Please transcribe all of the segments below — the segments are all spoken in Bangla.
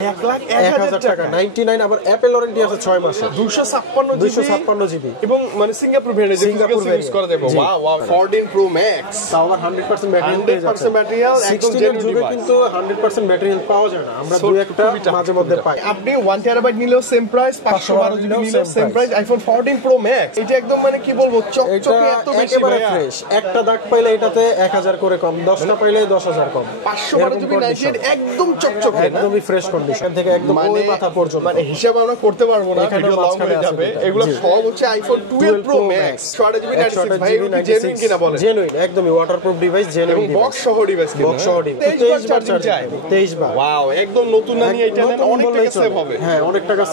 1,01,000 টাকা 99 আবার অ্যাপল ওয়ারেন্টি আছে 6 মাসের 256 জিবি এবং মানে সিঙ্গাপুর ভেরিয়েন্ট সিঙ্গাপুর ইউজ করা যাবে ওয়াও ওয়াও 14 প্রো ম্যাক্স পাওয়ার 100% ব্যাটারি পেয়ে যাচ্ছে 100% ব্যাটারি একদম জেনুইন যুগে কিন্তু 100% ব্যাটারি পাওয়া যায় না আমরা দুই একটা মাঝে মধ্যে পাই আপনি 1 টেরাবাইট নিলেও সেম প্রাইস 512 জিবি নিলেও same price iPhone 14 pro max এটা একদম মানে কি বলবো চকচকে এত বেশি ফ্রেশ একটা দাগ পাইলে এটাতে 1000 করে কম 10টা পাইলে 10000 কম 512 জিবি 98 একদম চকচকে একদমই ফ্রেশ কন্ডিশন থেকে একদম ওই মাথা পর্যন্ত মানে হিসাব আমরা করতে পারবো না ভিডিও লং হয়ে যাবে এগুলো সব হচ্ছে আইফোন 12 প্রো ম্যাক্স 6 জিবি 96 ভাই জেনুইন কিনা বলেন জেনুইন একদমই ওয়াটারপ্রুফ ডিভাইস জেনুইন বক্স সহ ডিভাইস কিনা বক্স সহ ডিভাইস 23 বার চার্জ যায় 23 বার ওয়াও একদম নতুন না নিয়ে এটা নেন অনেক টাকা সেভ হবে হ্যাঁ অনেক টাকা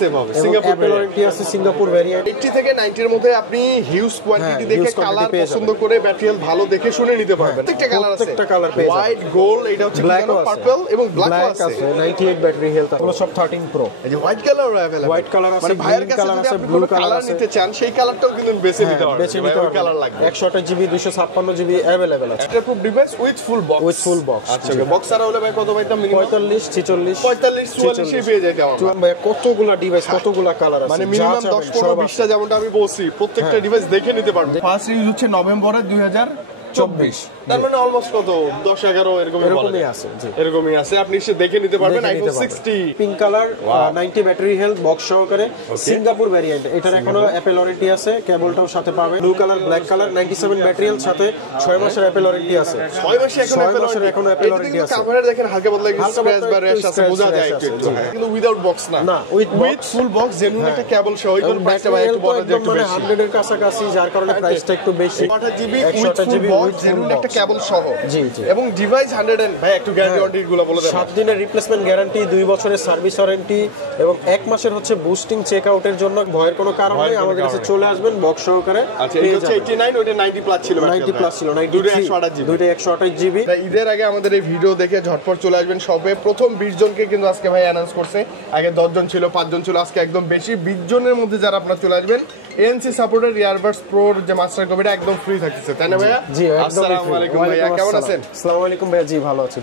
সেভ হবে সিঙ্গাপুর ওয়ারেন্টি আছে সিঙ্গাপুর ভেরিয়েন্ট 80 থেকে 90 এর মধ্যে আপনি হিউজ কোয়ান্টিটি দেখে কালার পছন্দ করে ব্যাটারি ভালো দেখে শুনে নিতে পারবেন প্রত্যেকটা কালার পেয়ে যাবেন হোয়াইট গোল্ড এটা হচ্ছে পার্পল এবং ব্ল্যাক আছে 98 ব্যাটারি হেলথ আছে সব 13 প্রো এই যে white colour available white colour আছে ভাইয়ের কাছে যদি আপনি ব্লু কালার নিতে চান সেই কালারটাও কিন্তু বেছে নিতে পারবেন বেছে নিতে পারবেন কালার লাগবে 128 জিবি 256 জিবি अवेलेबल আছে waterproof device with full box আচ্ছা বক্স আর হলে ভাই কত ভাই দাম মিনিমাম 45 46 45 44 পেয়ে যায় দাম ভাই কতগুলা ডিভাইস কতগুলা কালার আছে মানে মিনিমাম 10 15 20টা যেমনটা আমি বলছি প্রত্যেকটা ডিভাইস দেখে নিতে পারবেন ফার্স্ট ইউজ হচ্ছে নভেম্বরের 2024 তার মানে অলমোস্ট কত 10 11 এরকমই আছে জি এরকমই আছে আপনি এসে দেখে নিতে পারবেন iPhone 60 pink colour 90 battery health box সহকারে সিঙ্গাপুর ভেরিয়েন্ট এটার এখনো অ্যাপল ওয়ারেন্টি আছে কেবলটাও সাথে পাবেন blue colour black colour 97 battery health সাথে 6 মাসের অ্যাপল ওয়ারেন্টি আছে 6 মাসে এখনো অ্যাপল ওয়ারেন্টি আছে কভারে দেখেন হালকা বদলা কিছু স্ক্র্যাচ বা র্যাশ আছে বোঝা যায় একটু কিন্তু উইদাউট বক্স না উইথ ফুল বক্স জেনুইন একটা কেবল সহ এই প্রাইসটা ভাই একটু বড় যে একটু বেশি 100 এর কাছাকাছি যার কারণে প্রাইসটা একটু বেশি 8 GB with full box genuine একটা কেবল সহ জি জি এবং ডিভাইস 100 ভাই একটু গ্যারান্টি ওয়ারেন্টি গুলো বলে দেন 7 দিনের রিপ্লেসমেন্ট গ্যারান্টি 2 বছরের সার্ভিস ওয়ারেন্টি এবং 1 মাসের হচ্ছে বুস্টিং চেক আউটের জন্য ভয়ের কোনো কারণ নেই আমাদের কাছে চলে আসবেন বক্স সহকারে আচ্ছা এই হচ্ছে 89 ওটা 90 প্লাস ছিল 90 প্লাস ছিল 92 দুটো 128 জিবি ঈদের আগে আমাদের এই ভিডিও দেখে ঝটপট চলে আসবেন সবে প্রথম 20 জনকে কিন্তু আজকে ভাই অ্যানাউন্স করছে আগে 10 জন ছিল 5 জন ছিল আজকে একদম বেশি 20 জনের মধ্যে যারা আপনারা চলে আসবেন এনসি সাপোর্টেড ইয়ারবাডস প্রোর যে মাস্টার কপিটা একদম ফ্রি থাকতেছে তাই না ভাইয়া জি আসসালামু আলাইকুম ভাইয়া কেমন আছেন আসসালামু আলাইকুম ভাইয়া জি ভালো আছি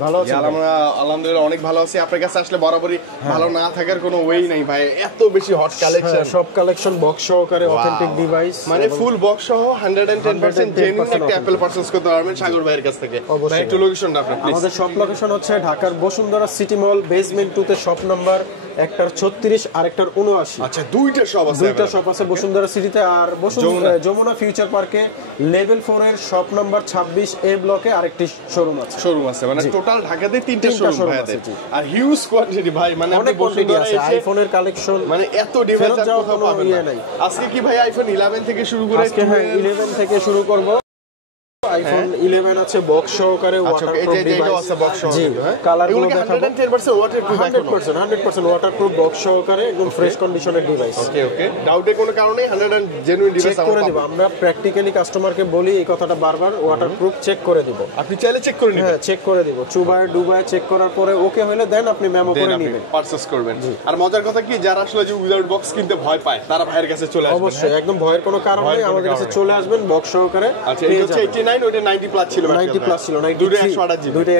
আমরা আলহামদুলিল্লাহ অনেক ভালো আছি আপনার কাছে আসলে বরাবরই ভালো না থাকার কোনো ওয়েই নাই ভাই এত বেশি হট কালেকশন সব কালেকশন বক্স সহকারে অথেন্টিক ডিভাইস মানে ফুল বক্স সহ 110% জেনুইন একটা অ্যাপল পারচেজ করতে পারবেন সাগর ভাইয়ের কাছ থেকে ভাই একটু লোকেশনটা আপনার প্লিজ আমাদের শপ লোকেশন হচ্ছে ঢাকার বসুন্ধরা সিটি মল বেসমেন্ট 2 তে শপ নাম্বার একটার 36 আর একটার 79 আচ্ছা দুইটা শপ আছে বসুন্ধরা সিটিতে আর যমুনা ফিউচার পার্কে লেভেল 4 এর শপ নাম্বার 26 এ ব্লকে আরেকটি শোরুম আছে মানে টোটাল ঢাকাতে তিনটা শোরুম আছে আর হিউজ কোয়ান্টিটি ভাই মানে অনেক কোয়ান্টিটি আছে আইফোনের কালেকশন মানে এত ডিভাইস আর কোথাও পাবেন না আজকে কি ভাই আইফোন 11 থেকে শুরু করে আজকে 11 থেকে শুরু করব আইফোন 11 আছে বক্স সহকারে ওয়াটারপ্রুফ ডিভাইস আছে বক্স সহ জি কালারগুলো দেখাবো 110% ওয়াটারপ্রুফ 100% ওয়াটারপ্রুফ বক্স সহকারে একদম ফ্রেশ কন্ডিশনের ডিভাইস ওকে ডাউটের কোনো কারণে 100 জেনুইন ডিভাইস চেক করে দিব আমরা প্র্যাকটিক্যালি কাস্টমারকে বলি এই কথাটা বারবার ওয়াটারপ্রুফ চেক করে দিব আপনি চাইলে চেক করে নিবেন হ্যাঁ চেক করে দিব চুবায় ডুবায় চেক করার পরে ওকে হলে দেন আপনি মেমো করে নেবেন পারচেজ করবেন আর মজার কথা কি যারা আসলে যে উইদাউট বক্স কিনতে ভয় পায় তারা ভাইয়ের কাছে চলে আসবেন অবশ্যই একদম ভয়ের কোনো কারণ নেই আমাদের কাছে চলে আসবেন বক্স সহকারে আচ্ছা এই হচ্ছে 89 ওটা 90 প্লাস ছিল 90 প্লাস ছিল 92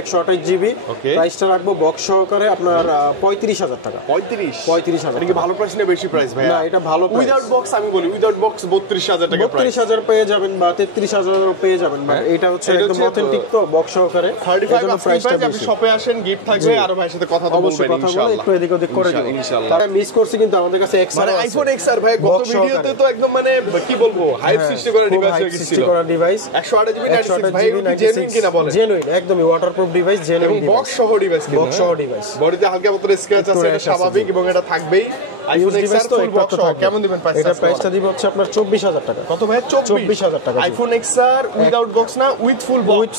128 জিবি প্রাইসটা রাখবো বক্স সহকারে আপনার 35000 টাকা 35000 এটা কি ভালো প্রাইস না বেশি প্রাইস ভাই না এটা ভালো প্রাইস উইদাউট বক্স আমি বলি উইদাউট বক্স 32000 টাকা প্রাইস 32000 পেয়ে যাবেন বা 33000 পেয়ে যাবেন বাট এটা হচ্ছে একদম অথেন্টিক তো বক্স সহকারে 35 প্রাইসটা আপনি শপে আসেন গিফট থাকবে আর ভাইয়ের সাথে কথা তো বলবেন ইনশাআল্লাহ একটু এদিক ওদিক করে দেব ইনশাআল্লাহ তারা মিস করছে কিন্তু আমাদের কাছে এক্সআর মানে আইফোন এক্সআর ভাই গত ভিডিওতে তো একদম মানে কি বলবো হাইপ সৃষ্টি করা ডিভাইস হয়ে গিয়েছিল 128 জিবি 96 ভাই জেনুইন কিনা বলেন জেনুইন একদমই ওয়াটারপ্রুফ ডিভাইস জেনুইন বক্স সহ ডিভাইস বডিতে হালকা মতো স্ক্র্যাচ আছে এটা স্বাভাবিক এবং এটা থাকবেই আইফোন এক্সআর ফুল বক্স কেমন দিবেন প্রাইস এটা প্রাইসটা দিব হচ্ছে আপনার 24000 টাকা কত ভাই 24000 টাকা আইফোন এক্সআর উইদাউট বক্স না উইথ ফুল বক্স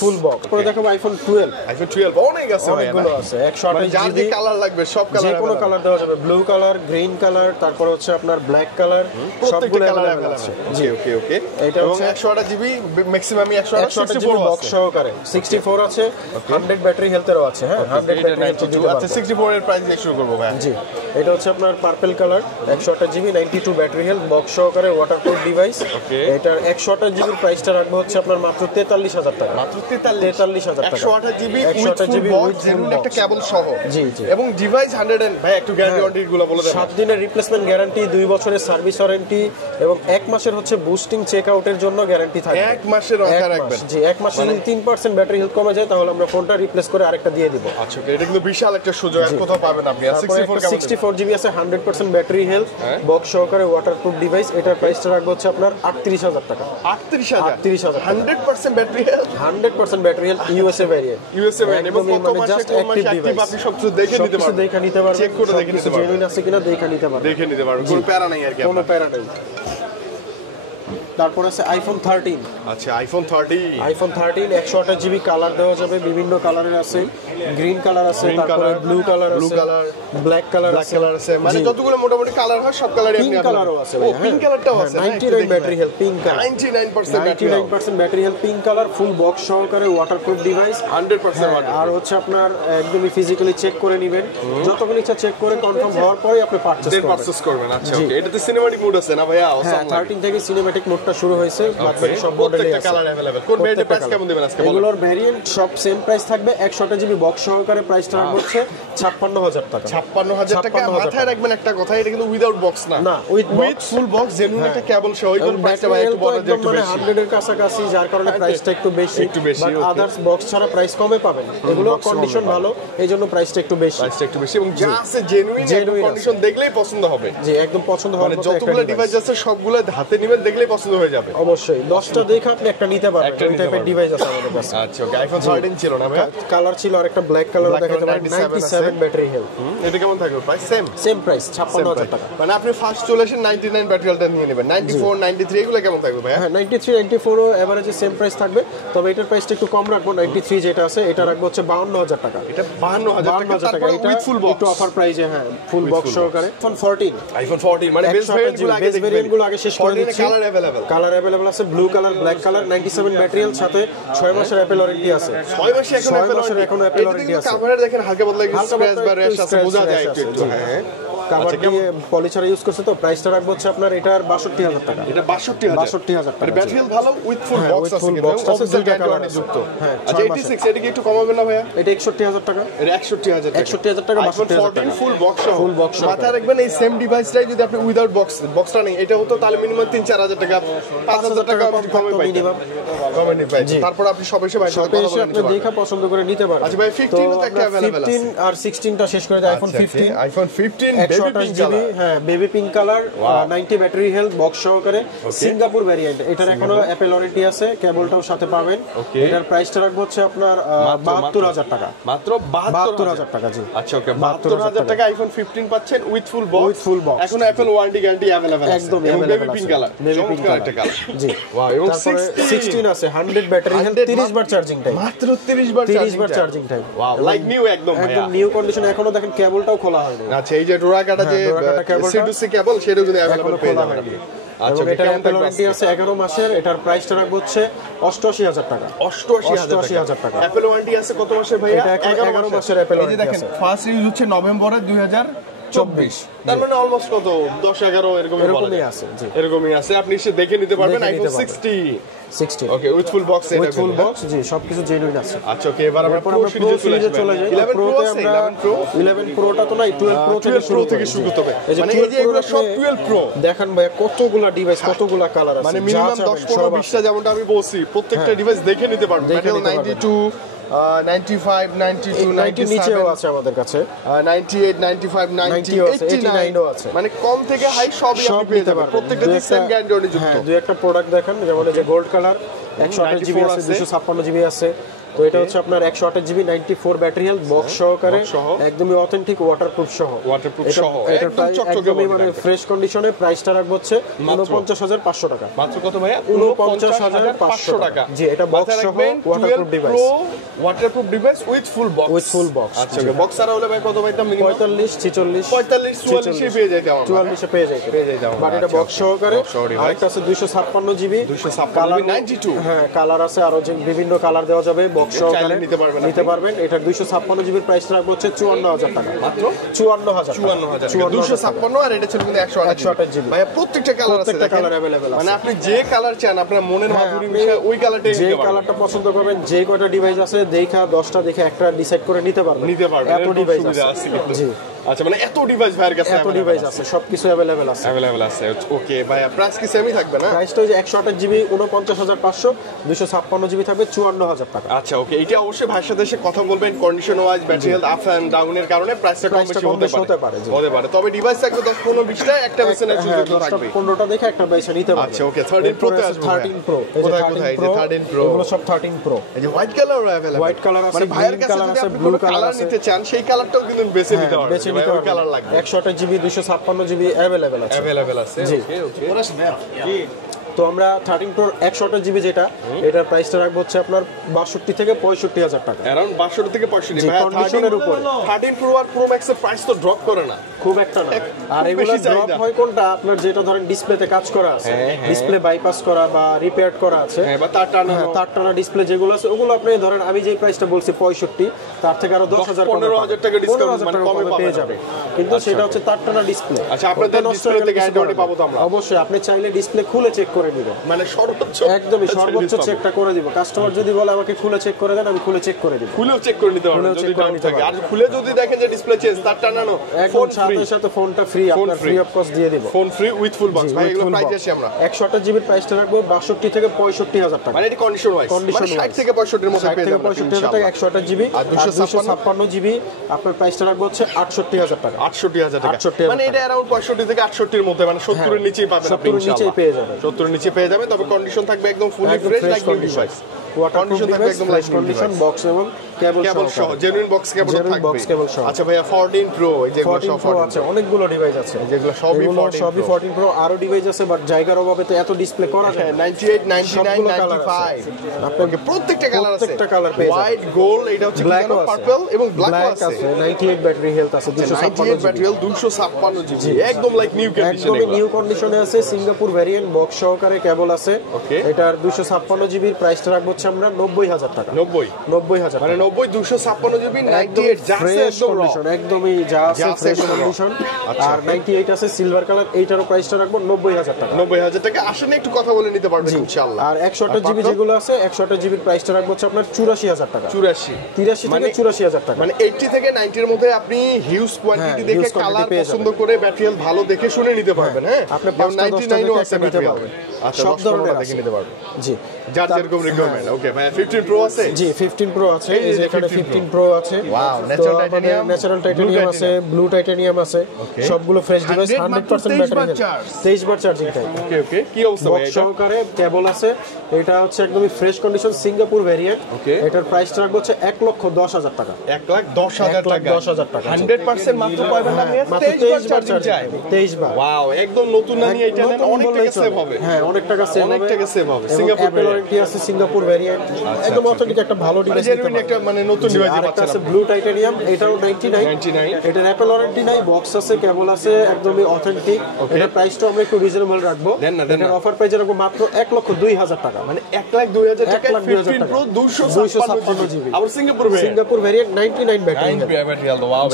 পরে দেখাবো আইফোন 12 অনেক আছে অনেকগুলো আছে 128 যার যে কালার লাগবে সব কালার যে কোনো কালার দেওয়া যাবে ব্লু কালার গ্রিন কালার তারপর হচ্ছে আপনার ব্ল্যাক কালার সবগুলো কালার আছে জি ওকে এটা হচ্ছে 128 জিবি ম্যাক্সিমামই 128 জিবি বক্স সহকারে 64 আছে 100 ব্যাটারি হেলথেরও আছে হ্যাঁ 100 ব্যাটারি হেলথ আচ্ছা 64 এর প্রাইস দিয়ে শুরু করব ভাই জি এটা হচ্ছে আপনার purple colour 128 GB 92 battery health box সহকারে ওয়াটারপ্রুফ ডিভাইস। এটার 128 জিবির প্রাইসটা রাখবো হচ্ছে আপনার মাত্র 43000 টাকা। মাত্র 43000 টাকা 128 জিবি 128 জিবি জেনুইন একটা কেবল সহ। জি জি। এবং ডিভাইস 100 ভাই একটু গ্যারান্টি ওয়ারেন্টি গুলো বলে দেন। 7 দিনের রিপ্লেসমেন্ট গ্যারান্টি, 2 বছরের সার্ভিস ওয়ারেন্টি এবং 1 মাসের হচ্ছে বুস্টিং চেক আউটের জন্য গ্যারান্টি থাকবে। 1 মাসের অফার রাখবেন। জি 1 মাসে যদি 3% ব্যাটারি হেলথ কমে যায় তাহলে আমরা ফোনটা রিপ্লেস করে আরেকটা দিয়ে দিব। আচ্ছা এটা কিন্তু বিশাল একটা সুযোগ, আর কোথাও পাবেন আপনি। 64 জিবি আছে 100% ব্যাটারি হেলথ বক্স সহকারে ওয়াটারপ্রুফ ডিভাইস। এটার প্রাইসটা রাখবো হচ্ছে আপনার 38000 টাকা। 38000 100% battery health 100% battery health USA variant. USA variant এবং কত মাসে কোন মাসে অ্যাক্টিভ আপনি সব কিছু দেখে নিতে পারবেন। দেখে নিতে পারবেন, চেক করে দেখে নিতে পারবেন জেনুইন আছে কিনা দেখে নিতে পারবেন। কোনো প্যারা নাই আর কি, কোনো প্যারা নাই। তারপর আছে আইফোন 13। আচ্ছা আইফোন 13 128 জিবি কালার দেওয়া যাবে, বিভিন্ন কালারের আছে, গ্রিন কালার আছে, তারপরে ব্লু কালার আছে, ব্ল্যাক কালার আছে, মানে যতগুলো মোটামুটি কালার হয় সব কালারই পিঙ্ক কালারও আছে ভাই। পিঙ্ক কালারটাও আছে 99 battery health pink colour 99% battery health pink colour full box সহকারে ওয়াটারপ্রুফ ডিভাইস 100% আর হচ্ছে আপনার একদমই ফিজিক্যালি চেক করে নেবেন, যতগুলো ইচ্ছা চেক করে কনফার্ম হওয়ার পরে আপনি পারচেজ করবেন। আচ্ছা ওকে এটাতে সিনেম্যাটিক মোড আছে না ভাইয়া? হ্যাঁ 13 থেকে সিনেম্যাটিক মোডটা শুরু হয়েছে, বাকি সব মডেলে আছে। Colour available. কোন ভেরিয়েন্ট প্রাইস কেমন দিবেন আজকে? এগুলোর ভেরিয়েন্ট সব সেম প্রাইস থাকবে। 128 জিবি বক্স সহকারে প্রাইসটা হচ্ছে 56000 টাকা। 56000 টাকা। মাথায় রাখবেন একটা কথা, এটা কিন্তু উইদাউট বক্স না, উইথ ফুল বক্স জেনুইন একটা কেবল সহ। এগুলোর প্রাইসটা ভাই একটু বড় যে একটু বেশি 100 এর কাছাকাছি, যার কারণে প্রাইসটা একটু বেশি। বাট আদার্স বক্স ছাড়া প্রাইস কমে পাবেন। এগুলো কন্ডিশন ভালো, এইজন্য প্রাইসটা একটু বেশি। এবং যা আছে জেনুইন কন্ডিশন দেখলেই পছন্দ হবে। জি একদম পছন্দ হবে। মানে যতগুলো ডিভাইস আছে সবগুলো হাতে নেবেন দেখলেই পছন্দ হয়ে যাবে। অবশ্যই 10টা দেখে আপনি একটা নিতে পারবেন। এই টাইপের ডিভাইস আছে আমাদের কাছে। আচ্ছা ওকে আইফোন 13 ছিল না ভাই? কালার ছিল আর একটা ব্ল্যাক কালার দেখাতে পারেন। 97 ব্যাটারি হেলথ। এটা কেমন থাকবে প্রাইস? সেম প্রাইস 56000 টাকা। মানে আপনি ফার্স্ট চলে আসেন 99 ব্যাটারিটা নিয়ে নেবেন। 94 93 এগুলো কেমন থাকবে ভাই? হ্যাঁ 93 94 ও এভারেজে সেম প্রাইস থাকবে, তবে এটার প্রাইসটা একটু কম রাখবো। 93 যেটা আছে এটা রাখবো হচ্ছে 52000 টাকা। এটা 52000 টাকা এটা উইথ ফুল বক্স, একটু অফার প্রাইসে। হ্যাঁ ফুল বক্স সহকারে আইফোন 14 মানে বেস ভেরিয়েন্টগুলো আগে শেষ করে দিচ্ছি। কালার अवेलेबल আছে blue colour, black colour, 97 battery health, সাথে 6 মাসের অ্যাপল ওয়ারেন্টি আছে। 6 মাসে এখনো অ্যাপল ওয়ারেন্টি আছে। কাভারে দেখেন হালকা বদলা স্ক্র্যাচ বা র্যাশ আছে, বোঝা যায় একটু। হ্যাঁ কাভার দিয়ে পলিচার ইউজ করছে, তো প্রাইসটা রাখবো হচ্ছে আপনার এটার 62000 টাকা। এটা 62000 টাকা। ব্যাটারি হেলথ ভালো উইথ ফুল বক্স আছে, কিন্তু অফিসিয়াল গ্যারান্টি যুক্ত। হ্যাঁ আচ্ছা 86 এটা কি একটু কমাবেন না ভাইয়া? এটা 61000 টাকা। এটা 61000 টাকা। 61000 টাকা 62000 টাকা ফুল বক্স। মাথায় রাখবেন এই সেম ডিভাইসটাই যদি আপনি উইদাউট বক্সটা নেই এটা হতো তাহলে মিনিমাম 3-4000 টাকা 5000 টাকা কমে পাইতেন। কমে নিতে পাইতেন। তারপর আপনি সব এসে ভাই কথা বলে আপনি দেখা পছন্দ করে নিতে পারেন। আচ্ছা ভাই 15 তো একটা अवेलेबल আছে। 15 আর 16টা শেষ করে দেয় আইফোন 15। আইফোন 15 128 জিবি হ্যাঁ baby pink colour 90 battery health box সহকারে সিঙ্গাপুর ভ্যারিয়েন্ট। এটার এখনো অ্যাপল ওয়ারেন্টি আছে, কেবলটাও সাথে পাবেন। এটার প্রাইসটা রাখবো হচ্ছে আপনার 72000 টাকা। মাত্র 72000 টাকা। জি আচ্ছা ওকে 72000 টাকা আইফোন 15 পাচ্ছেন উইথ ফুল বক্স। এখন অ্যাপল ওয়ারেন্টি গ্যারান্টি अवेलेबल আছে একদম এবং baby available pink colour, baby pink একটা কালার। জি ওয়াও এবং 16 আছে 100 ব্যাটারি হেলথ 30 বার চার্জিং টাইম। মাত্র 30 বার charging time. Wow like new একদম নিউ কন্ডিশন। এখনো দেখেন কেবলটাও খোলা হয়নি। আচ্ছা এই যে ডোরা কাটা যে C2C কেবল সেটাও যদি अवेलेबल পেয়ে যাবেন। আচ্ছা এটা অ্যাপল ওয়ারেন্টি আছে 11 মাসের। এটার প্রাইসটা রাখবো হচ্ছে 88000 টাকা। 88000 টাকা। অ্যাপল ওয়ারেন্টি আছে কত মাসের ভাইয়া? এটা 11 মাসের অ্যাপল ওয়ারেন্টি। এই যে দেখেন ফার্স্ট ইউজ হচ্ছে নভেম্বরে 2024, তার মানে অলমোস্ট কত 10-11 এরকমই আছে। জি এরকমই আছে। আপনি এসে দেখে নিতে পারবেন iPhone 16 okay with full box. With full box জি সবকিছু জেনুইন আছে। আচ্ছা ওকে এবার আমরা প্রো সিরিজে চলে যাই। 11 প্রো আছে 11 প্রোটা তো নাই, 12 প্রো থেকে শুরু করতে হবে। মানে এই যে এগুলো সব 12 প্রো। দেখেন ভাই কতগুলা ডিভাইস কতগুলা কালার আছে, মানে মিনিমাম 10-15-20টা যেমনটা আমি বলছি প্রত্যেকটা ডিভাইস দেখে নিতে পারবেন। 92 95 92 90 নিচেও আছে আমাদের কাছে, 98 95 90 89 আছে। মানে কম থেকে হাই সবই আপনি পেয়ে যাবেন। প্রত্যেকটাতে সেম গ্যারান্টি যুক্ত। দুই একটা প্রোডাক্ট দেখেন, যেমন এই যে গোল্ড কালার 128 জিবি আছে, 256 জিবি আছে। তো এটা হচ্ছে আপনার 128 জিবি 94 ব্যাটারি হেলথ বক্স সহকারে, একদমই অথেন্টিক ওয়াটারপ্রুফ সহ। এটা একদমই মানে ফ্রেশ কন্ডিশনে। প্রাইসটা রাখবো হচ্ছে 49500 টাকা। মাত্র কত ভাইয়া? 49500 টাকা। জি এটা বক্স সহ waterproof device. Waterproof device with full box. আচ্ছা বক্স আর হলে ভাই কত পাইতাম? মিনিমাম 45 46 44 পেয়ে যাইতে হবে। 44 পেয়ে যাইতে হবে। বাট এটা বক্স সহকারে। আরেকটা আছে 256 জিবি, 256 92। হ্যাঁ কালার আছে আরো, যে বিভিন্ন কালার দেওয়া যাবে। বক্স বক্স সহকারে নিতে পারবেন। এটার 256 জিবির প্রাইস রাখবো হচ্ছে 54000 টাকা, মাত্র 54000। 256 আর এটা ছিল কিন্তু 128 জিবি। ভাই প্রত্যেকটা কালার अवेलेबल আছে, মানে আপনি যে কালার চান আপনার মনের মাধুরী মিশায় ওই কালারটাই নিতে পারবেন। যে কালারটা পছন্দ করবেন, যে কয়টা ডিভাইস আছে দেখা 10টা দেখে একটা ডিসাইড করে নিতে পারবেন। এত ডিভাইস আছে। জি আচ্ছা, মানে এত ডিভাইস ভাইয়ের কাছে এত ডিভাইস আছে, সবকিছু अवेलेबल আছে। ওকে ভাই, প্রাইস কি সেমই থাকবে না? প্রাইসটা ওই যে 128 জিবি 49500, 256 জিবি থাকবে 54000 টাকা। আচ্ছা ওকে, এটা অবশ্যই ভাইয়ের সাথে এসে কথা বলবেন। Condition wise battery health up and ডাউনের কারণে প্রাইসটা কম বেশি হতে পারে। তবে ডিভাইস থাকবে 10 15 20টা, একটা বেছে নেওয়ার সুযোগ থাকবে। 15টা দেখে একটা বেছে নিতে পারবেন। আচ্ছা ওকে, 13 প্রো তে আসবে। 13 প্রো কোথায় এই যে 13 প্রো, এগুলো সব 13 প্রো। এই যে white colour available, white colour আছে, মানে ভাইয়ের কাছে যদি আপনি ব্লু কালার নিতে চান সেই কালারটাও কিন্তু বেছে নিতে পারবেন। ওই কালার লাগবে। 128 জিবি 256 জিবি अवेलेबल আছে। জি ওকে, তো আমরা 13 প্রো 128 জিবি যেটা, এটার প্রাইসটা রাখবো হচ্ছে আপনার 62 থেকে 65000 টাকা, अराउंड 62 থেকে 65। ভাই কন্ডিশনের উপরে 13 প্রো আর প্রো ম্যাক্স এর প্রাইস তো ড্রপ করে না, খুব একটা না। আর এগুলো ড্রপ হয় কোনটা, আপনার যেটা ধরেন ডিসপ্লেতে কাজ করা আছে, ডিসপ্লে বাইপাস করা বা রিপেয়ার করা আছে, বা তার টানা ডিসপ্লে যেগুলো আছে, ওগুলো আপনি ধরেন আমি যে প্রাইসটা বলছি 65, তার থেকে আরো 10000 15000 টাকা ডিসকাউন্ট মানে কমে পেয়ে যাবে। কিন্তু সেটা হচ্ছে তার টানা ডিসপ্লে। আচ্ছা, আপনাদের ডিসপ্লেতে গ্যারান্টি পাবো তো আমরা? অবশ্যই, আপনি চাইলে ডিসপ্লে খুলে চেক করে নিবেন, মানে সর্বোচ্চ একদমই সর্বোচ্চ চেকটা করে দিব। কাস্টমার যদি বলে আমাকে খুলে চেক করে দেন, আমি খুলে চেক করে দিব। খুলেও চেক করে নিতে পারবেন যদি ডাউট থাকে। আর খুলে যদি দেখেন যে ডিসপ্লে চেঞ্জ, তার টানানো ফোন সাথে ফোনটা ফ্রি, আপনার ফ্রি অফ কস্ট দিয়ে দিব। Phone free with full box. ভাই এগুলো প্রাইস আছে আমরা 128 জিবির প্রাইসটা রাখবো 62 থেকে 65000 টাকা, মানে এটা কন্ডিশন ওয়াইজ, মানে 60 থেকে 65 এর মধ্যে পেয়ে যাবেন। 65 টাকা 128 জিবি আর 256 জিবি আপনার প্রাইসটা রাখবো হচ্ছে 68000 টাকা। 68000 টাকা, মানে এটা अराउंड 65 থেকে 68 এর মধ্যে, মানে 70 এর নিচেই পাবেন আপনি ইনশাআল্লাহ। 70 এর নিচেই পেয়ে যাবেন, 70 এর নিচে পেয়ে যাবেন। তবে কন্ডিশন থাকবে একদম fully fresh, like new device. Condition থাকবে একদম লাইক কন্ডিশন, বক্স এবং কেবল সহ, জেনুইন বক্স কেবল থাকবে। আচ্ছা ভাইয়া 14 প্রো, এই যে 14 প্রো আছে, অনেকগুলো ডিভাইস আছে, যেগুলো সবই 14 প্রো। আরো ডিভাইস আছে, বাট জায়গার অভাবে তো এত ডিসপ্লে করা যায়। 98 99 95 আপনাকে প্রত্যেকটা কালার আছে, প্রত্যেকটা কালার পেয়ে যাবেন। হোয়াইট, গোল্ড, এটা হচ্ছে পার্পল এবং ব্ল্যাক আছে। 98 ব্যাটারি হেলথ আছে, 256 ব্যাটারি হেলথ, 256 জিবি, একদম লাইক নিউ কন্ডিশনে, একদম নিউ কন্ডিশনে আছে। সিঙ্গাপুর ভেরিয়েন্ট, বক্স সহকারে কেবল আছে। এটার 256 জিবির প্রাইসটা রাখবো হচ্ছে আমরা 90000 টাকা। 90000 মানে 90 256 জিবি 98 যা আছে একদম কন্ডিশন, একদমই যা আছে ফ্রেশ কন্ডিশন। আর 98 আছে সিলভার কালার, এইটারও প্রাইসটা রাখবো 90000 টাকা। 90000 টাকা আসলে একটু কথা বলে নিতে পারবেন ইনশাআল্লাহ। আর 128 জিবি যেগুলো আছে, 128 জিবির প্রাইসটা রাখবো হচ্ছে আপনার 84000 টাকা। 83 থেকে 84000 টাকা, মানে 80 থেকে 90 এর মধ্যে আপনি হিউজ কোয়ান্টিটি দেখে কালার পছন্দ করে ব্যাটারি হেলথ ভালো দেখে শুনে নিতে পারবেন। হ্যাঁ, আপনি 99 ও আছে নিতে পারবেন, সব ধরনের দেখে নিতে পারবেন। জি, যার যেরকম রিকোয়ারমেন্ট। ওকে ভাই 15 প্রো আছে? জি 15 প্রো আছে, এই যে এখানে 15 প্রো আছে। ওয়াও, ন্যাচারাল টাইটানিয়াম আছে, ব্লু টাইটানিয়াম আছে, সবগুলো ফ্রেশ ডিভাইস, 100% ব্যাটারি, 23 বার চার্জিং টাইম। ওকে কি অবস্থা ভাই? এটা সহকারে কেবল আছে, এটা হচ্ছে একদমই ফ্রেশ কন্ডিশন, সিঙ্গাপুর ভেরিয়েন্ট। এটার প্রাইসটা রাখবো হচ্ছে 1,10,000 টাকা। 1,10,000 টাকা, 100% মাত্র পাবেন না, 23 বার চার্জিং টাইম, 23 বার। ওয়াও, একদম নতুন না নিয়ে এটা নেন, অনেক টাকা সেভ হবে। হ্যাঁ, অনেক টাকা সেভ হবে। সিঙ্গাপুর ওয়ারেন্টি আছে, সিঙ্গাপুর ভেরিয়েন্ট, একদম অথেন্টিক একটা ভালো ডিভাইস, জেনুইন একটা মানে নতুন ডিভাইস পাচ্ছেন। আছে ব্লু টাইটানিয়াম, এটাও 99, এটার অ্যাপল ওয়ারেন্টি নাই, বক্স আছে, কেবল আছে, একদমই অথেন্টিক। এটার প্রাইসটা আমরা একটু রিজনেবল রাখবো। এটার অফার প্রাইস রাখবো মাত্র 1,02,000 টাকা, মানে 1,02,000 টাকা। 15 প্রো 256 জিবি, আবার Singapore variant 99 battery health. Wow,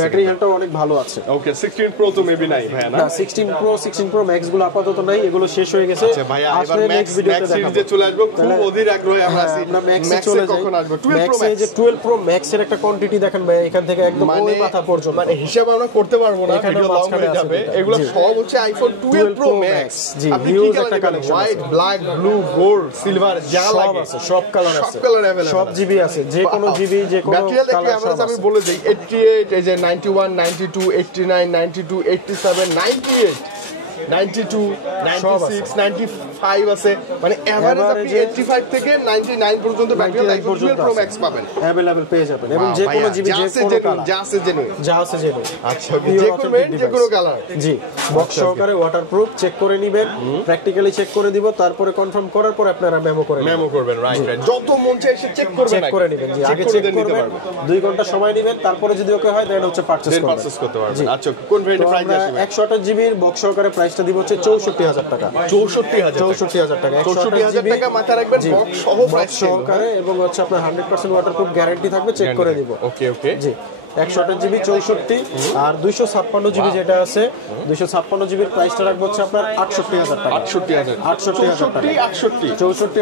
battery হেলথটা অনেক ভালো আছে। ওকে 16 প্রো তো মেবি নাই ভাই না? 16 প্রো ম্যাক্স গুলো আপাতত নাই, এগুলো শেষ হয়ে গেছে। আচ্ছা ভাই, এবার ম্যাক্স সিরিজে চলে আসবো, খুব অধীর আগ্রহে আমরা আছি। আমরা ম্যাক্সে চলে যাই, কখন আসবে 12 প্রো ম্যাক্স? 12 প্রো ম্যাক্স এর একটা কোয়ান্টিটি দেখেন ভাই, এখান থেকে একদম ওই মাথা পর্যন্ত, মানে হিসাব আমরা করতে পারবো না, ভিডিও লং হয়ে যাবে। এগুলো সব হচ্ছে আইফোন 12 প্রো ম্যাক্স। জি, হিউজ একটা collection, white, black, blue, gold, silver, যা লাগে সব কালার আছে, সব কালার अवेलेबल, সব জিবি আছে, যে কোনো জিবি, যে কোনো কালার। আমি বলে দেই 88, এই যে 91, 92, 89, 92, 87, 98, 92, 96, 95 আছে, মানে এভারেজ আপনি 85 থেকে 99 পর্যন্ত ব্যাটারি লাইফ পর্যন্ত প্রো ম্যাক্স পাবেন, अवेलेबल পেয়ে যাবেন। এবং যে কোনো জিবি, যে কোনো কালার, যা আছে জেনুইন। আচ্ছা, যে কোনো ব্র্যান্ড, যে কোনো কালার। জি, বক্স সহকারে ওয়াটারপ্রুফ, চেক করে নেবেন, প্র্যাকটিক্যালি চেক করে দিব, তারপরে কনফার্ম করার পর আপনারা মেমো করবেন। রাইট, যত মন চায় এসে চেক করে নেবেন। জি, আগে চেক করবেন, 2 ঘন্টা সময় নেবেন, তারপরে যদি ওকে হয় দেন হচ্ছে পারচেজ করতে পারবেন। আচ্ছা, কোন ব্র্যান্ডের প্রাইস আসবে? 128 জিবির বক্স সহকারে প্রাইস প্রাইসটা দিব হচ্ছে 64000 টাকা। 64000 টাকা। 64000 টাকা মাথায় রাখবেন, বক্স সহ প্রাইস সহকারে, এবং হচ্ছে আপনার 100% ওয়াটারপ্রুফ গ্যারান্টি থাকবে, চেক করে দিব। ওকে ওকে জি 128 জিবি 64 আর 256 জিবি যেটা আছে 256 জিবির প্রাইসটা রাখবো হচ্ছে আপনার 68000 টাকা। 68000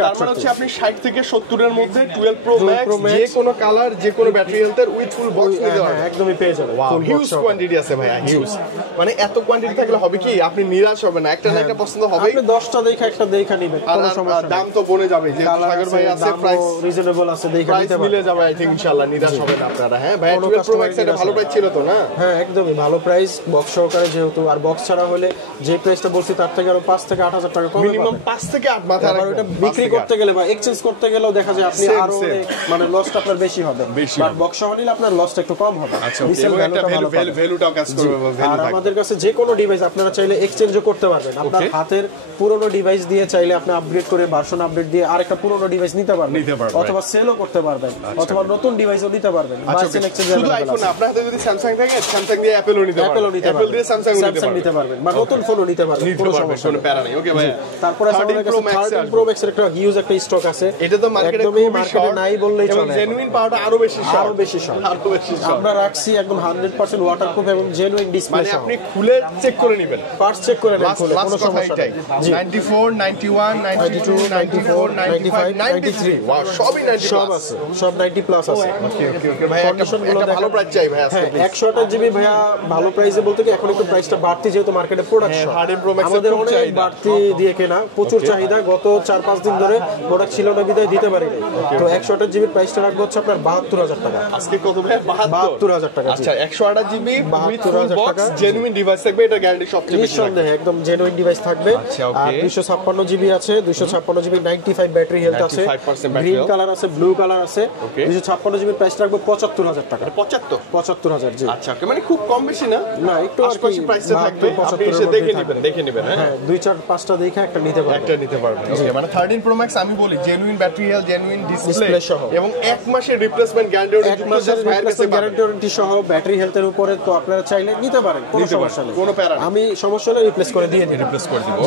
তারপর হচ্ছে আপনি 60 থেকে 70 এর মধ্যে 12 প্রো ম্যাক্স যে কোনো কালার যে কোনো ব্যাটারি হেলথের উইথ ফুল বক্স নিতে পারবেন, একদমই পেয়ে যাবেন। হিউজ কোয়ান্টিটি আছে ভাই, হিউজ। মানে এত কোয়ান্টিটি থাকলে হবে কি আপনি নিরাশ হবেন না, একটা না একটা পছন্দ হবে, আপনি 10টা দেখা একটা দেখা নেবেন, কোনো সমস্যা নেই। দাম তো বনে যাবে, যে সাগর ভাই আছে প্রাইস রিজনেবল আছে, দেখা নিতে পারবেন, মিলে যাবে আই থিং ইনশাআল্লাহ, নিরাশ হবেন না আপনারা। হ্যাঁ ভাই 12 প্রো ম্যাক্স এটা ভালো প্রাইস ছিল তো না? হ্যাঁ একদমই ভালো প্রাইস, বক্স সহকারে যেহেতু, আর বক্স ছাড়া হলে যে প্রাইসটা বলছি তার থেকে আরো 5 থেকে 8000 টাকা কম, মিনিমাম 5 থেকে 8 মাথা রাখবেন। ওটা বিক্রি করতে গেলে বা এক্সচেঞ্জ করতে গেলেও দেখা যায় আপনি আরো মানে লসটা আপনার বেশি হবে, বাট বক্স সহ নিলে আপনার লসটা একটু কম হবে। আচ্ছা ভ্যালুটাও কাজ করবে। আর আমাদের কাছে যে কোনো ডিভাইস আপনারা চাইলে এক্সচেঞ্জও করতে পারবেন, আপনার হাতের পুরনো ডিভাইস দিয়ে চাইলে আপনি আপগ্রেড করে ভার্সন আপডেট দিয়ে আরেকটা পুরনো ডিভাইস নিতে পারবেন, অথবা সেলও করতে পারবেন, অথবা নতুন ডিভাইসও নিতে পারবেন। শুধু আইফোন না, আপনার হাতে যদি স্যামসাং থাকে স্যামসাং দিয়ে অ্যাপেলও নিতে পারবেন, অ্যাপেল দিয়ে স্যামসাং নিতে পারবেন, বা নতুন ফোনও নিতে পারবেন, কোনো সমস্যা কোনো প্যারা নেই। ওকে ভাই, তারপরে আমাদের কাছে 13 প্রো ম্যাক্স এর একটা হিউজ একটা স্টক আছে, এটা তো মার্কেটে নাই বললেই চলে, জেনুইন পাওয়াটা আরো বেশি শর্ট। আমরা রাখছি একদম 100% ওয়াটারপ্রুফ এবং জেনুইন ডিসপ্লে, মানে আপনি খুলে চেক করে নেবেন, পার্টস চেক করে নেবেন, কোনো সমস্যা নেই। 94 91 92 94 95 93 ওয়াও, সবই 90 সব আছে, সব 90 প্লাস আছে। ওকে ওকে ওকে ভাই, একটা ভালো প্রাইস চাই ভাই আজকে প্লিজ। 128 জিবি ভাইয়া ভালো প্রাইসে বলতে কি এখন একটু প্রাইসটা বাড়তি, যেহেতু মার্কেটে প্রোডাকশন আমাদের অনেক বাড়তি দিয়ে কেনা, প্রচুর চাহিদা, গত 4-5 দিন ধরে প্রোডাক্ট ছিল না বিদায় দিতে পারি না। তো 128 জিবির প্রাইসটা রাখবো হচ্ছে আপনার 72000 টাকা। আজকে কত ভাই? 72000 টাকা। আচ্ছা 128 জিবি 72000 টাকা, জেনুইন ডিভাইস থাকবে, এটা গ্যারান্টি সবচেয়ে বেশি নিঃসন্দেহে একদম জেনুইন ডিভাইস থাকবে। আর 256 জিবি আছে, 256 জিবি 95 ব্যাটারি হেলথ আছে, গ্রিন কালার আছে, ব্লু কালার আছে। 256 জিবির প্রাইস রাখবো 75000 টাকা। 75000 জি। আচ্ছা মানে খুব কম বেশি না, না একটু আশপাশে প্রাইসটা থাকবে, আপনি এসে দেখে নেবেন। হ্যাঁ 2-4-5টা দেখে একটা নিতে পারবেন। ওকে, মানে 13 প্রো ম্যাক্স আমি বলি genuine battery health, genuine display সহ, এবং 1 মাসের রিপ্লেসমেন্ট গ্যারান্টি, 1 মাসের রিপ্লেসমেন্ট গ্যারান্টি সহ ব্যাটারি হেলথের উপরে, তো আপনারা চাইলে নিতে পারেন, কোনো সমস্যা নেই, কোনো প্যারা, আমি সমস্যা হলে রিপ্লেস করে দিব।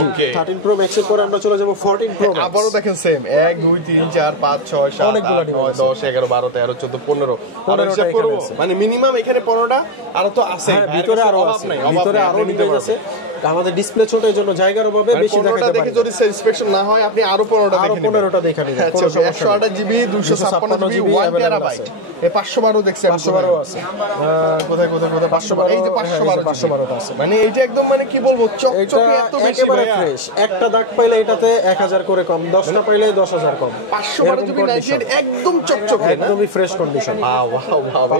ওকে 13 প্রো ম্যাক্স এর পরে আমরা চলে যাব 14 প্রো ম্যাক্স। আবারো দেখেন সেম 1 2 3 4 5 6 7 অনেকগুলো 8 9 10 11 12 13 14 15 আর হিসাব করব, মানে মিনিমাম এখানে 15টা আরো তো আছে, ভিতরে আরো আছে, ভিতরে আরো ডিভাইস আছে। আমাদের ডিসপ্লে ছোট, এর জন্য জায়গার অভাবে বেশি দেখাতে পারি, যদি স্যাটিসফ্যাকশন না হয় আপনি আরো 15টা দেখে নেবেন। আচ্ছা 128 জিবি 256 জিবি 1 টেরাবাইট, এই 512 দেখছেন, 512 আছে, কোথায় 512, এই যে 512 আছে, মানে এইটা একদম মানে কি বলবো চকচকে এত বেশি ফ্রেশ, একটা দাগ পাইলে এটাতে 1000 করে কম, 10টা পাইলে 10000 কম। 512 জিবি 98 একদম চকচকে, একদমই ফ্রেশ কন্ডিশন। ওয়াও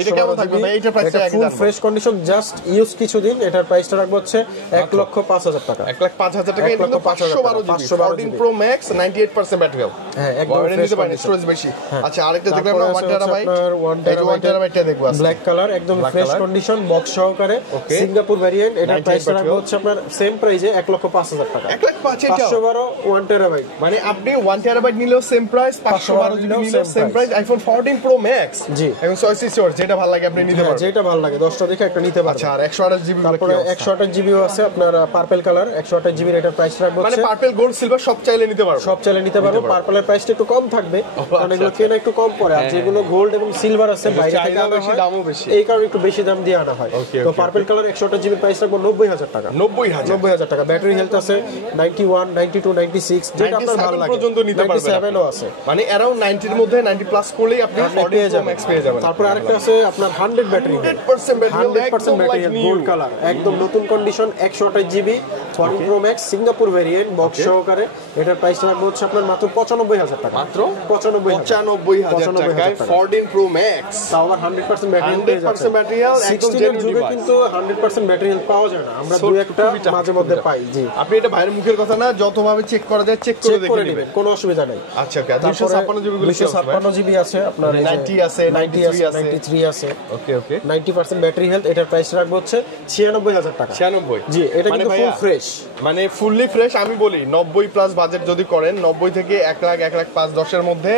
এটা কেমন থাকবে ভাই? এইটা price full fresh condition, just use কিছুদিন। এটার প্রাইসটা রাখবো হচ্ছে 1,05,000 টাকা। 1,05,000 টাকা, এটা কিন্তু 512 GB 14 pro max 98% battery health. হ্যাঁ একদম ফ্রেশ কন্ডিশন, স্টোরেজ বেশি। আচ্ছা আরেকটা দেখলাম না 1 টেরাবাইট, 1 টেরাবাইটটা দেখবো আজকে, ব্ল্যাক কালার, একদম ফ্রেশ কন্ডিশন, বক্স সহকারে, সিঙ্গাপুর ভেরিয়েন্ট। এটার প্রাইসটা রাখবো হচ্ছে আপনার সেম প্রাইসে 1,05,000 টাকা। 1,05,000 512 1 টেরাবাইট, মানে আপনি 1 টেরাবাইট নিলেও সেম প্রাইস, 512 জিবি নিলেও same price. IPhone 14 pro max জি, এবং 66 যেটা ভালো লাগে আপনি নিতে পারবেন, যেটা ভালো লাগে 10টা দেখে একটা নিতে পারবেন। আচ্ছা আর 128 জিবি, তারপরে 128 জিবিও আছে আপনার পার্পল কালার, 128 জিবির এটার প্রাইস রাখবো মানে পার্পল গোল্ড সিলভার সব চাইলে নিতে পারবেন, সব চাইলে নিতে পারবো। পার্পলের প্রাইসটা একটু কম থাকবে, কারণ এগুলো কেনা একটু কম পড়ে, আর যেগুলো গোল্ড এবং সিলভার আছে বাইরে থেকে আনা হয়, দামও বেশি, এই কারণে একটু বেশি দাম দিয়ে আনা হয়। তো পার্পল কালার 128 জিবির প্রাইস রাখবো 90,000 টাকা। 90,000 টাকা। ব্যাটারি হেলথ আছে 91 92 96, যেটা আপনার ভালো লাগে পর্যন্ত নিতে পারবেন, 97ও আছে, মানে अराउंड 90 এর মধ্যে 90 প্লাস করলেই আপনি 14 প্রো ম্যাক্স পেয়ে যাবেন। তারপর আরেকটা আছে আপনার 100 ব্যাটারি, 100% ব্যাটারি গোল্ড কালার, একদম নতুন condition, 128 GB 14 pro max Singapore variant, box সহকারে। এটার প্রাইস রাখবো হচ্ছে আপনার মাত্র 95,000 টাকা। মাত্র 95,000 টাকায় 14 প্রো ম্যাক্স, তাও আবার 100% ব্যাটারি হেলথ পেয়ে যাচ্ছে। 100% ব্যাটারি হেলথ, একদম 16 এর যুগে কিন্তু 100% ব্যাটারি হেলথ পাওয়া যায় না, আমরা দুই একটা মাঝে মধ্যে পাই। জি, আপনি এটা বাইরের মুখের কথা না, যতভাবে চেক করা যায় চেক করে দেখে নেবেন, কোনো অসুবিধা নাই। আচ্ছা ওকে, 256 জিবি গুলো 256 জিবি আছে আপনার, 90 আছে, 93 আছে। ওকে 90% ব্যাটারি হেলথ। এটার প্রাইস রাখবো হচ্ছে 96,000 টাকা। 96 জি, এটা কিন্তু ফুল ফ্রেশ, মানে ফুললি ফ্রেশ। আমি বলি 90 প্লাস বাজেট যদি করেন, 90 থেকে 1 লাখ 1 লাখ 5-10 এর মধ্যে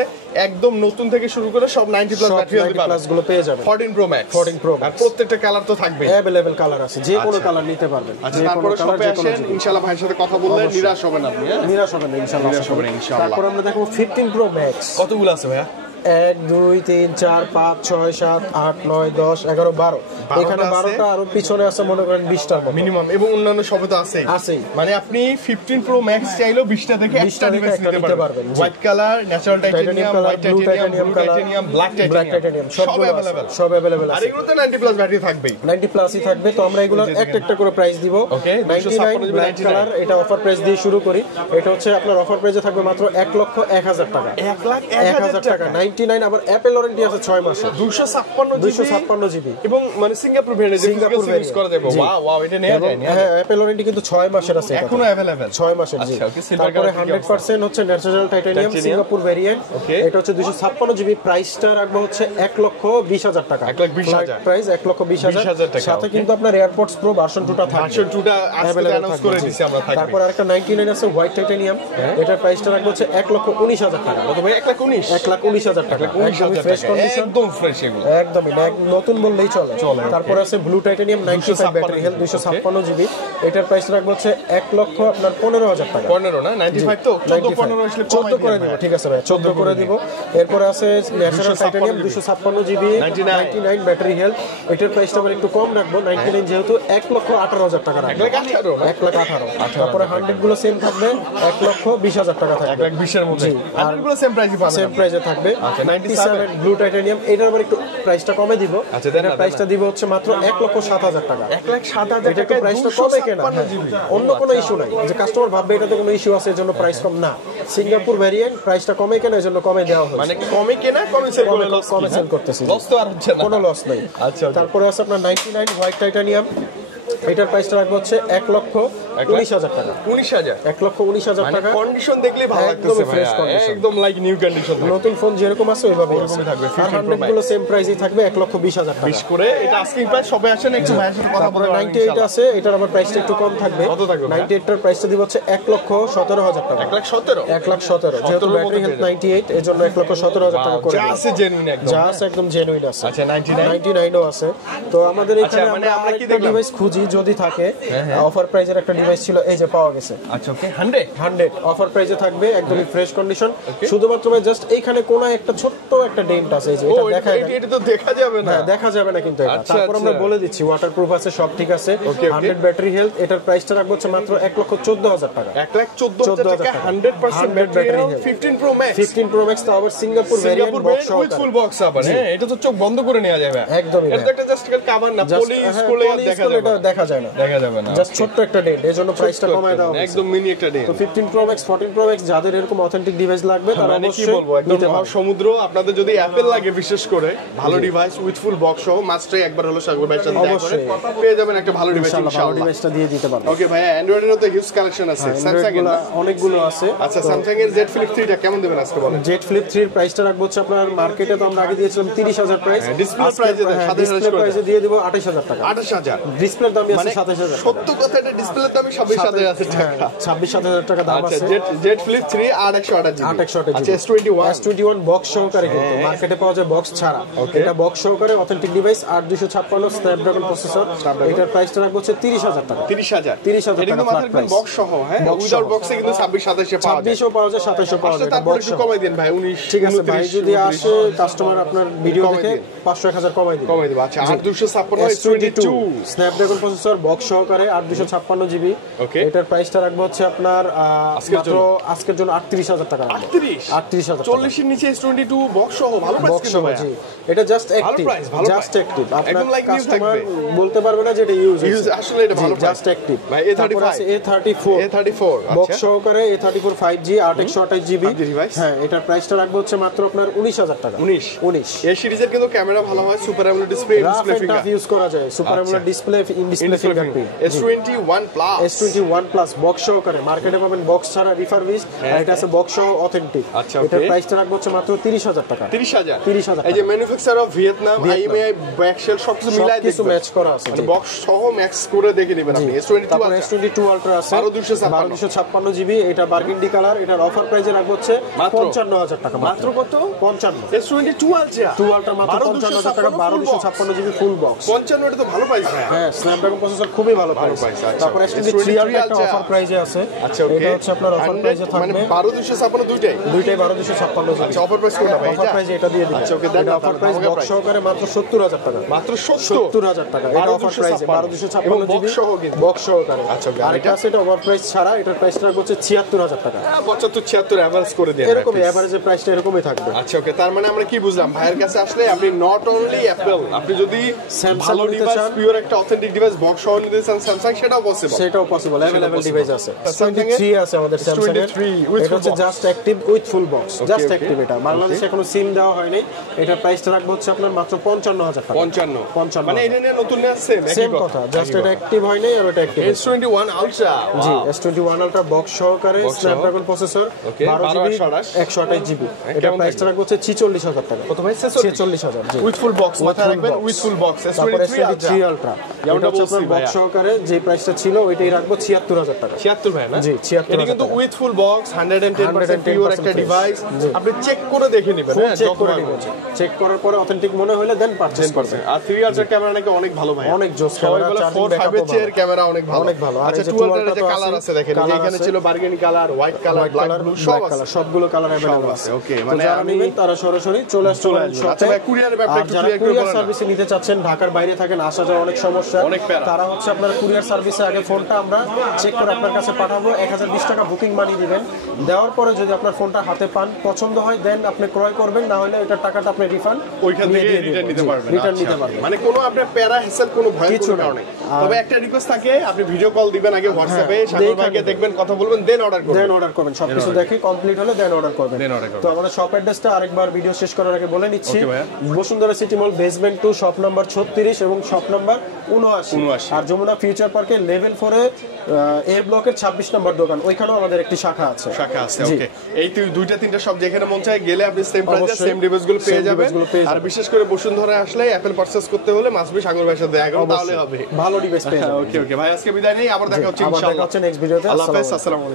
একদম নতুন থেকে শুরু করে সব 90 প্লাস ব্যাটারি প্লাস গুলো পেয়ে যাবেন। 14 Pro Max আর প্রত্যেকটা কালার তো থাকবে, अवेलेबल কালার আছে, যে কোনো কালার নিতে পারবেন। আচ্ছা, তারপরে শপে আসেন, ইনশাআল্লাহ ভাইয়ের সাথে কথা বললে নিরাশ হবেন আপনি। নিরাশ হবেন না ইনশাআল্লাহ। তারপর আমরা দেখো 15 Pro Max। কতগুলো আছে ভাইয়া? 1 2 3 4 5 6 7 8 9 10 11 12 এখানে 12টা আর পিছনে আছে মনে করেন 20টার মতো মিনিমাম, এবং অন্যান্য সবে তো আছেই। মানে আপনি 15 Pro Max চাইলেও 20টা দেখে একটা ডিভাইস নিতে পারবেন। White colour, natural titanium, white titanium, black titanium সব अवेलेबल আছে। আর এগুলোতে 90 প্লাস ব্যাটারি থাকবে, 90 প্লাসই থাকবে। তো আমরা এগুলোর একটা করে প্রাইস দিব। 99 ব্ল্যাক কালার, এটা অফার প্রাইস দিয়ে শুরু করি। এটা হচ্ছে আপনার অফার প্রাইসে থাকবে মাত্র 1,01,000 টাকা। 1,01,000 টাকা 99। আবার অ্যাপল ওয়ারেন্টি আছে 6 মাসে, 256 জিবি এবং মানে সিঙ্গাপুর ভেরিয়েন্ট ইউজ করা যাবে। ওয়াও, এটা নেওয়া যায় না? হ্যাঁ, অ্যাপল ওয়ারেন্টি কিন্তু 6 মাসের আছে, এখনো अवेलेबल 6 মাসের। জি, তারপরে 100% হচ্ছে ন্যাচারাল টাইটানিয়াম সিঙ্গাপুর ভেরিয়েন্ট। এটা হচ্ছে 256 জিবি। প্রাইসটা রাখবো হচ্ছে 1,20,000 টাকা। 1,20,000 প্রাইস 1,20,000 টাকা। সাথে কিন্তু আপনার এয়ারপডস প্রো ভার্সন 2টা থাকবে। ভার্সন 2টা আজকে অ্যানাউন্স করে দিয়েছি আমরা, থাকবে। তারপর আরেকটা 99 আছে হোয়াইট টাইটানিয়াম। এটার প্রাইসটা রাখবো হচ্ছে 1,19,000 টাকা। কত ভাই? 1,19,000 টাকা। ফ্রেশ কন্ডিশন, একদম ফ্রেশ এগুলো, একদমই নতুন বললেই চলে। তারপর আছে blue titanium 95 battery health 256 GB. এটার প্রাইস রাখবো হচ্ছে 1,15,000 টাকা। 15 না 95 তো 14 আসলে 14 করে দিব। ঠিক আছে ভাই, 14 করে দিব। এরপর আছে natural titanium 256 GB 99 battery health. এটার প্রাইসটা আবার একটু কম রাখবো, 99 যেহেতু 1,18,000 টাকা রাখবো। 1,18,000। তারপরে 100 গুলো সেম থাকবে, 1,20,000 টাকা থাকবে। 1,20 এর মধ্যে 100 গুলো সেম প্রাইসই পাবেন, সেম প্রাইসে থাকবে। 97 ব্লু টাইটানিয়াম, এটার আবার একটু প্রাইসটা কমে দিব। এটার প্রাইসটা দিব হচ্ছে মাত্র 1,07,000 টাকা। 1,07,000 টাকা। প্রাইসটা কমে কেনা, অন্য কোনো ইস্যু নাই যে কাস্টমার ভাববে এটাতে কোনো ইস্যু আছে এজন্য প্রাইস কম না। সিঙ্গাপুর ভেরিয়েন্ট প্রাইসটা কমে কেনা, এজন্য কমে দেওয়া হয়েছে। মানে কমে কেনা কমে সেল করতেছি, লস তো আর হচ্ছে না, কোনো লস নাই। আচ্ছা, তারপরে আছে আপনার 99 হোয়াইট টাইটানিয়াম। এটার প্রাইসটা রাখবো হচ্ছে 1,19,000 টাকা। 1,19,000 টাকা। কন্ডিশন দেখলে ভালো লাগতেছে ভাই, একদম লাইক নিউ কন্ডিশন। নতুন ফোন যেরকম আছে ওইভাবে থাকবে। 100 গুলো সেম প্রাইসই থাকবে, 1,20,000 টাকা। 20 করে এটা আস্কিং প্রাইস। সবে আসেন একটু ভাইয়ের সাথে কথা বলবো। 98 আছে, এটার আবার প্রাইসটা একটু কম থাকবে। কত থাকবে? 98 এর প্রাইসটা দিব হচ্ছে 1,17,000 টাকা। 1,17,000 যেহেতু ব্যাটারি হেলথ 98 এজন্য 1,17,000 টাকা করে। যা আছে জেনুইন, একদম যা আছে একদম জেনুইন আছে। আচ্ছা, 99 ও আছে। তো আমাদের এখানে মানে আমরা কি দেখলাম ডিভাইস খুঁজি, যদি থাকে অফার প্রাইজের একটা ডিভাইস ছিল, এই যে পাওয়া গেছে। আচ্ছা, ওকে 100 অফার প্রাইজে থাকবে, একদমই ফ্রেশ কন্ডিশন। শুধুমাত্র জাস্ট এইখানে কোন একটা ছোট্ট একটা ডেন্ট আছে, এই যে এটা দেখা যায়। এটা তো দেখা যাবে না, দেখা যাবে না কিন্তু এটা। তারপর আমরা বলে দিচ্ছি ওয়াটারপ্রুফ আছে, সব ঠিক আছে। 100 ব্যাটারি হেলথ। এটার প্রাইসটা রাখবো হচ্ছে মাত্র 1,14,000 টাকা। 1,14,000 টাকা 100% battery health. 15 Pro Max 15 Pro Max তো আবার Singapore variant box with full box আবার। হ্যাঁ, এটা তো চোখ বন্ধ করে নেওয়া যাবে একদমই। এটা একটা জাস্ট কভার না, পলিশ করলে দেখা যায় না, দেখা যাবে না। জাস্ট ছোট্ট একটা ডেন্ট, এজন্য প্রাইসটা কমায় দাও, একদম মিনি একটা ডেন্ট। তো 15 Pro Max 14 Pro Max যাদের এরকম অথেন্টিক ডিভাইস লাগবে তারা অবশ্যই কি বলবো, একদম সমুদ্র। আপনাদের যদি অ্যাপল লাগে বিশেষ করে ভালো ডিভাইস উইথ ফুল বক্স সহ, মাস্টারই একবার হলো সাগর ভাইয়ের সাথে দেখা করে পেয়ে যাবেন একটা ভালো ডিভাইস ইনশাআল্লাহ। ডিভাইসটা দিয়ে দিতে পারবো। ওকে ভাই, অ্যান্ড্রয়েডের তো হিউজ কালেকশন আছে। স্যামসাং এর অনেকগুলো আছে। আচ্ছা, স্যামসাং এর Z Flip 3 টা কেমন দেবেন আজকে বলেন? Z Flip 3 এর প্রাইসটা রাখবো হচ্ছে আপনার মার্কেটে তো আমরা আগে দিয়েছিলাম 30,000 প্রাইস। ডিসপ্লে প্রাইসে 27,000 প্রাইসে দিয়ে দেব 28,000 টাকা। 28,000 ডিসপ্লের দামই আছে 27,000। সত্য কথা, এটা ডিসপ্লের দামই 27,000 টাকা। 26,000 টাকা দাম আছে। Z Flip 3 828 GB। আচ্ছা, S21 বক্স সহকারে কিন্তু মার্কেটে পাওয়া যায় বক্স ছাড়া। এটা বক্স সহকারে অথেন্টিক ডিভাইস, 8256 স্ন্যাপড্রাগন প্রসেসর। এটার প্রাইসটা রাখবো হচ্ছে 30,000 টাকা। 30,000 টাকা মাত্র বক্স সহ। হ্যাঁ, উইদাউট বক্সে কিন্তু 26-27 এ পাওয়া যায়। 26ও পাওয়া যায়, 27ও পাওয়া যায়। তারপর একটু কমাই দেন ভাই, 19। ঠিক আছে ভাই, যদি আসে কাস্টমার আপনার ভিডিও দেখে 500-1000 কমাই দিন। আচ্ছা, 8256 S22 স্ন্যাপড্রাগন প্রসেসর বক্স সহকারে 8256 জিবি। এটার প্রাইসটা রাখবো হচ্ছে আপনার মাত্র আজকের জন্য 38,000 টাকা। 38,000 40 এর নিচে S22 বক্স সহ ভালো প্রাইস কিন্তু ভাই। এটা জাস্ট অ্যাক্টিভ, জাস্ট অ্যাক্টিভ। আপনার কাস্টমার বলতে পারবে না যে এটা ইউজ, আসলে এটা ভালো জাস্ট অ্যাক্টিভ। ভাই A34 বক্স সহকারে A34 5G 828 জিবি। হ্যাঁ, এটার প্রাইসটা রাখবো হচ্ছে মাত্র আপনার 19,000 টাকা। 19 এই সিরিজের কিন্তু ক্যামেরা ভালো হয়, super AMOLED display, display finger use করা যায়, super AMOLED display, in display fingerprint. S21 Plus S21 plus box সহকারে মার্কেটে পাবেন বক্স ছাড়া রিফারবিশ, আর এটা আছে বক্স সহ অথেন্টিক। আচ্ছা, এটার প্রাইসটা রাখবো হচ্ছে মাত্র 30,000 টাকা। 30,000 এই যে manufacture of Vietnam, IMEI back shell সবকিছু মিলাই কিছু ম্যাচ করা আছে, মানে বক্স সহ ম্যাক্স করে দেখে নেবেন আপনি। S22 আলট্রা আছে 12256 জিবি, এটা বার্গেন্ডি কালার, এটার অফার প্রাইসে রাখবো হচ্ছে 55,000 টাকা। মাত্র কত? 55। S22 আলট্রা 2 আলট্রা মাত্র 55,000 টাকা, 12256 জিবি ফুল বক্স। 55 এটা তো ভালো প্রাইস। হ্যাঁ, স্ন্যাপড্রাগন প্রসেসর খুবই ভালো প্রাইস। তারপর S23 আলট্রা একটা অফার প্রাইসে আছে। আচ্ছা, ওকে, এটা হচ্ছে আপনার অফার প্রাইসে থাকবে মানে 12256 দুইটাই 12256 জিবি। আচ্ছা, অফার প্রাইস কোনটা ভাই? অফার প্রাইসে এটা দিয়ে দিই। আচ্ছা, ওকে, দেন অফার প্রাইস বক্স সহকারে মাত্র 70,000 টাকা। মাত্র 70,000 টাকা। এটা অফার প্রাইসে 12256 জিবি বক্স সহকারে। আচ্ছা, ওকে, আর এটা আছে এটা অফার প্রাইস ছাড়া, এটার প্রাইসটা হচ্ছে 76,000 টাকা। 75-76 এভারেজ করে দেন, এরকম এভারেজের প্রাইসটা এরকমই থাকবে। আচ্ছা, ওকে, তার মানে আমরা কি বুঝলাম, ভাইয়ের কাছে আসলে আপনি নট অনলি অ্যাপল, আপনি যদি ভালো ডিভাইস, পিওর একটা অথেন্টিক ডিভাইস বক্স সহ নিতে চান স্যামসাং, সেটাও পসিবল। अवेलेबल ডিভাইস আছে। S23 আছে আমাদের স্যামসাং এর, এটা হচ্ছে just active with full box, just active. এটা বাংলাদেশে এখনো সিম দেওয়া হয়নি। এটা প্রাইসটা রাখবো হচ্ছে আপনার মাত্র 55,000 টাকা। 55 মানে এটা নিয়ে নতুন নিয়ে আসছে সেম কথা, জাস্ট এটা অ্যাক্টিভ হয় নাই আর ওটা অ্যাক্টিভ। S21 আলট্রা, জি, S21 আলট্রা বক্স সহকারে স্ন্যাপড্রাগন প্রসেসর 12 জিবি, 128 এটা প্রাইসটা রাখবো হচ্ছে 46,000 টাকা। কত ভাই? 46,000 জি, উইথ ফুল বক্স, মাথায় রাখবেন with full box. S23 ultra এটা হচ্ছে আপনার বক্স সহকারে যে প্রাইসটা ছিল ওইটাই রাখবো 76,000 টাকা। 76 ভাই না? জি, 76,000 এটা কিন্তু উইথ ফুল বক্স 110% পিওর একটা ডিভাইস। আপনি চেক করে দেখে নেবেন, হ্যাঁ, চেক করে নেবেন। চেক করার পরে অথেন্টিক মনে হলে দেন পারচেজ করবেন। আর 3 আলট্রা ক্যামেরা নাকি অনেক ভালো ভাই, অনেক জোস ক্যামেরা, 4-5 এর চেয়ে ক্যামেরা অনেক ভালো, অনেক ভালো। আর আচ্ছা, এই যে 2 আলট্রা যে কালার আছে দেখেন, এখানে ছিল burgundy colour, white colour, black blue সব আছে, সবগুলো কালার अवेलेबल আছে। ওকে, মানে যারা নেবেন তারা সরাসরি চলে আসতে পারেন শপে। আচ্ছা ভাই, কুরিয়ারের ব্যাপারটা একটু ক্লিয়ার করে কুরিয়ার বলেন। সার্ভিসে নিতে চাচ্ছেন, ঢাকার বাইরে থাকেন, আসা যাওয়া অনেক সমস্যা, তারা হচ্ছে আপনার কুরিয়ার সার্ভিসে আগে ফোনটা আমরা চেক করে আপনার কাছে পাঠাবো, 1020 টাকা বুকিং মানি দিবেন। দেওয়ার পরে যদি আপনার ফোনটা হাতে পান, পছন্দ হয় দেন আপনি ক্রয় করবেন, না হলে ওটার টাকাটা আপনি রিফান্ড ওইখান থেকে রিটার্ন নিতে পারবেন। রিটার্ন নিতে পারবেন, মানে কোনো আপনার প্যারা হেসেল কোনো ভয় কোনো কারণে। তবে একটা রিকোয়েস্ট থাকে, আপনি ভিডিও কল দিবেন আগে হোয়াটসঅ্যাপে, সাগর ভাইকে দেখবেন, কথা বলবেন, দেন অর্ডার করবেন। সবকিছু দেখে কমপ্লিট হলে দেন অর্ডার করবেন। তো আমাদের শপ অ্যাড্রেসটা আরেকবার ভিডিও শেষ করার আগে বলে নিচ্ছি। বসুন্ধরা সিটি মল বেসমেন্ট 2 শপ নাম্বার 36 এবং শপ নাম্বার 79। আর যমুনা ফিউচার পার্কে লেভেল 4 এ এ ব্লকের 26 নম্বর দোকান, ওইখানেও আমাদের একটি শাখা আছে। ওকে, এই দুইটা তিনটা সব যেখানে মন চায় গেলে আপনি সেম প্রাইসে সেম ডিভাইসগুলো পেয়ে যাবেন। আর বিশেষ করে বসুন্ধরা আসলে অ্যাপল পারচেজ করতে হলে মাসবি সাগর ভাইয়ের সাথে দেখা করতে, তাহলে হবে, ভালো ডিভাইস পেয়ে যাবেন। ওকে, ভাই আজকে বিদায় নেই, আবার দেখা হচ্ছে ইনশাআল্লাহ। নেক্সট ভিডিওতে। আল্লাহ হাফেজ, আসসালামু আলাইকুম।